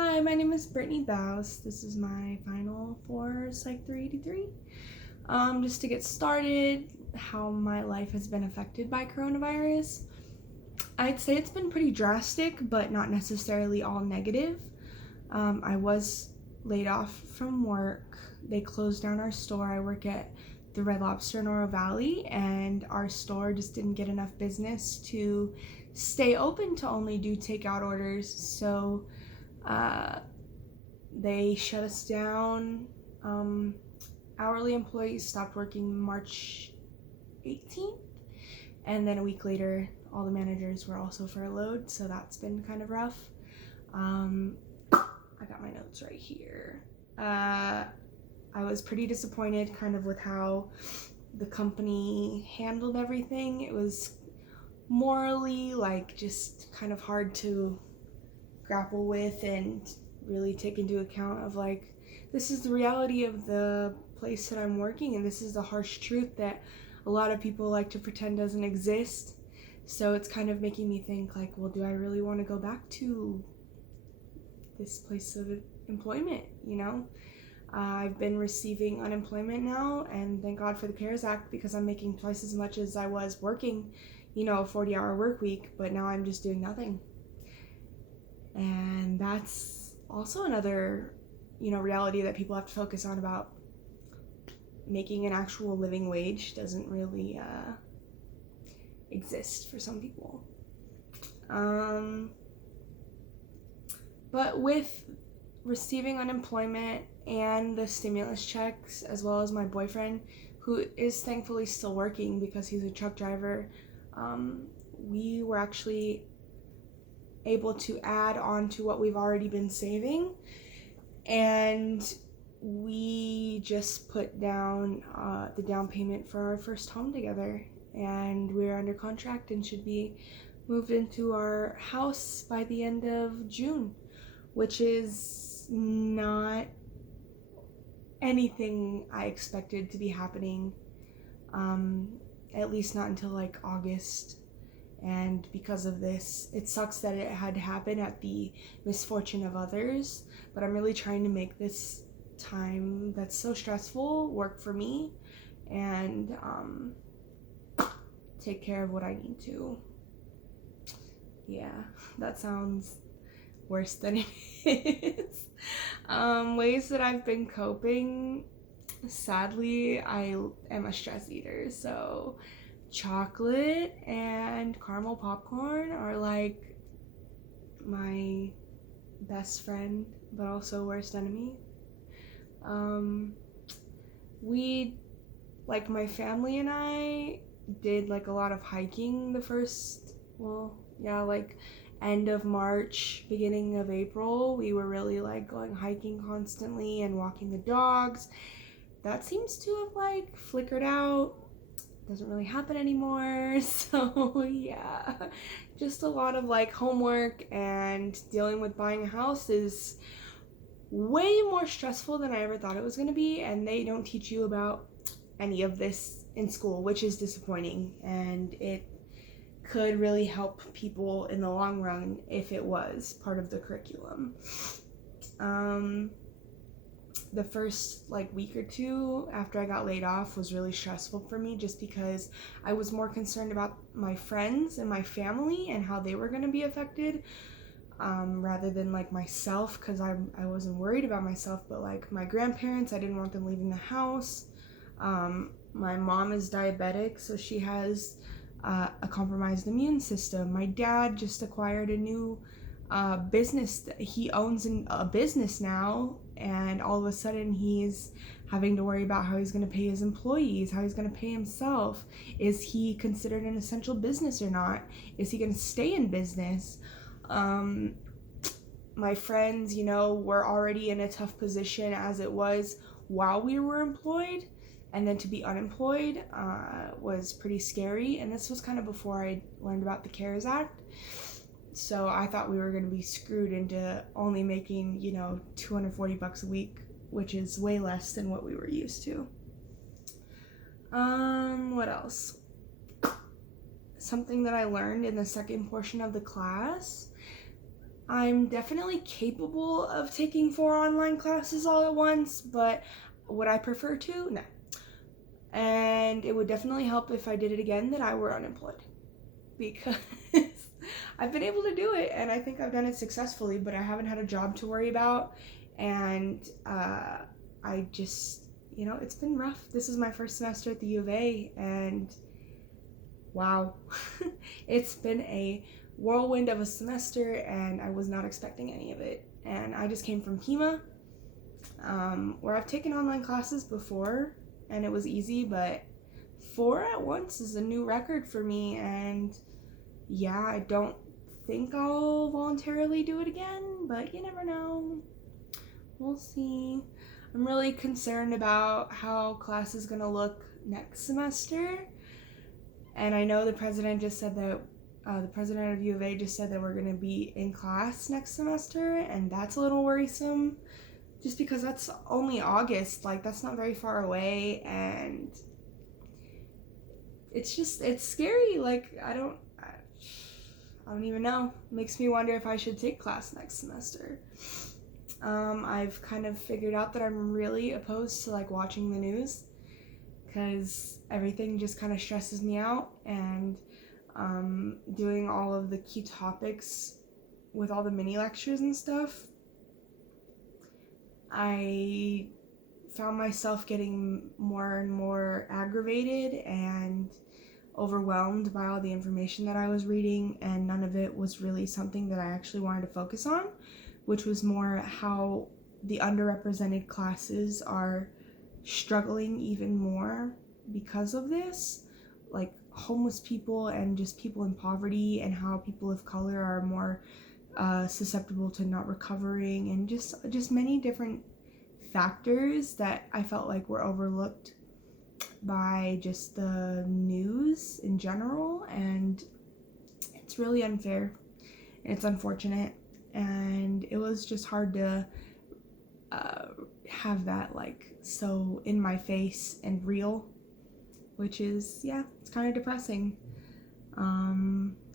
Hi, my name is Brittany Baus. This is my final for Psych 383. Just to get started, how my life has been affected by coronavirus. I'd say it's been pretty drastic, but not necessarily all negative. I was laid off from work. They closed down our store. I work at the Red Lobster in Oro Valley, and our store just didn't get enough business to stay open to only do takeout orders. So they shut us down. Hourly employees stopped working March 18th, and then a week later, all the managers were also furloughed, so that's been kind of rough. I got my notes right here. I was pretty disappointed kind of with how the company handled everything. It was morally just kind of hard to grapple with and really take into account of this is the reality of the place that I'm working, and this is the harsh truth that a lot of people like to pretend doesn't exist. So it's kind of making me think well, do I really want to go back to this place of employment? I've been receiving unemployment now, and thank God for the CARES Act, because I'm making twice as much as I was working a 40-hour work week, but now I'm just doing nothing. And that's also another reality that people have to focus on, about making an actual living wage doesn't really exist for some people. But with receiving unemployment and the stimulus checks, as well as my boyfriend, who is thankfully still working because he's a truck driver, we were actually able to add on to what we've already been saving, and we just put down the down payment for our first home together, and we're under contract and should be moved into our house by the end of June, which is not anything I expected to be happening, at least not until August. And because of this, it sucks that it had to happen at the misfortune of others, but I'm really trying to make this time that's so stressful work for me, and take care of what I need to. Yeah, that sounds worse than it is. Ways that I've been coping, sadly, I am a stress eater, so chocolate and caramel popcorn are my best friend, but also worst enemy. My family and I did a lot of hiking the first, end of March, beginning of April. We were really going hiking constantly and walking the dogs. That seems to have flickered out. Doesn't really happen anymore. So yeah, just a lot of homework, and dealing with buying a house is way more stressful than I ever thought it was going to be, and they don't teach you about any of this in school, which is disappointing, and it could really help people in the long run if it was part of the curriculum. The first week or two after I got laid off was really stressful for me, just because I was more concerned about my friends and my family and how they were going to be affected, rather than myself, because I wasn't worried about myself, but my grandparents, I didn't want them leaving the house. My mom is diabetic, so she has a compromised immune system. My dad just acquired a new business. He owns a business now, and all of a sudden he's having to worry about how he's going to pay his employees, how he's going to pay himself. Is he considered an essential business or not? Is he going to stay in business? My friends, were already in a tough position as it was while we were employed, and then to be unemployed was pretty scary. And this was kind of before I learned about the CARES Act. So I thought we were going to be screwed into only making, $240 a week, which is way less than what we were used to. What else? Something that I learned in the second portion of the class, I'm definitely capable of taking 4 online classes all at once, but would I prefer to? No. And it would definitely help if I did it again that I were unemployed, because I've been able to do it and I think I've done it successfully, but I haven't had a job to worry about. And I just, it's been rough. This is my first semester at the U of A, and wow, it's been a whirlwind of a semester, and I was not expecting any of it. And I just came from Pima, where I've taken online classes before, and it was easy, but 4 at once is a new record for me, and yeah, I don't think I'll voluntarily do it again, but you never know. We'll see. I'm really concerned about how class is gonna look next semester, and I know the president just said that the president of U of A just said that we're gonna be in class next semester, and that's a little worrisome, just because that's only August. Like, that's not very far away, and it's scary. Like, I don't even know. It makes me wonder if I should take class next semester. I've kind of figured out that I'm really opposed to like watching the news, because everything just kind of stresses me out, and doing all of the key topics with all the mini lectures and stuff, I found myself getting more and more aggravated and overwhelmed by all the information that I was reading, and none of it was really something that I actually wanted to focus on, which was more how the underrepresented classes are struggling even more because of this, like homeless people and just people in poverty, and how people of color are more susceptible to not recovering, and just many different factors that I felt like were overlooked by just the news in general. And it's really unfair, and it's unfortunate, and it was just hard to have that like so in my face and real, which is, yeah, it's kind of depressing.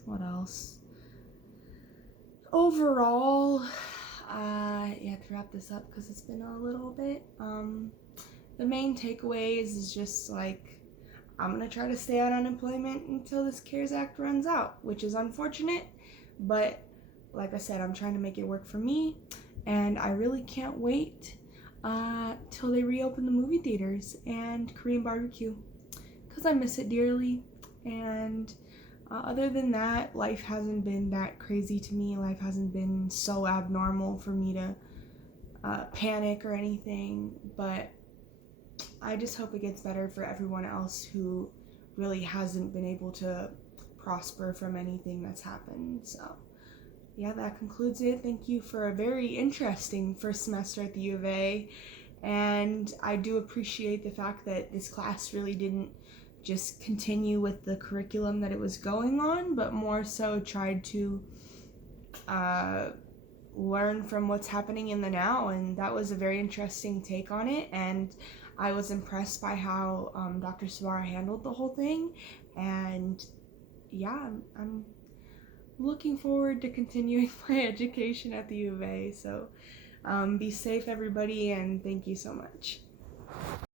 What else? Overall, yeah, to wrap this up, because it's been a little bit, the main takeaways is just like, I'm gonna try to stay on unemployment until this CARES Act runs out, which is unfortunate, but like I said, I'm trying to make it work for me, and I really can't wait till they reopen the movie theaters and Korean barbecue, because I miss it dearly. And other than that, life hasn't been that crazy to me. Life hasn't been so abnormal for me to panic or anything, but I just hope it gets better for everyone else who really hasn't been able to prosper from anything that's happened. So yeah, that concludes it. Thank you for a very interesting first semester at the U of A, and I do appreciate the fact that this class really didn't just continue with the curriculum that it was going on, but more so tried to learn from what's happening in the now, and that was a very interesting take on it, and I was impressed by how Dr. Sabara handled the whole thing, and yeah, I'm looking forward to continuing my education at the U of A. So be safe, everybody, and thank you so much.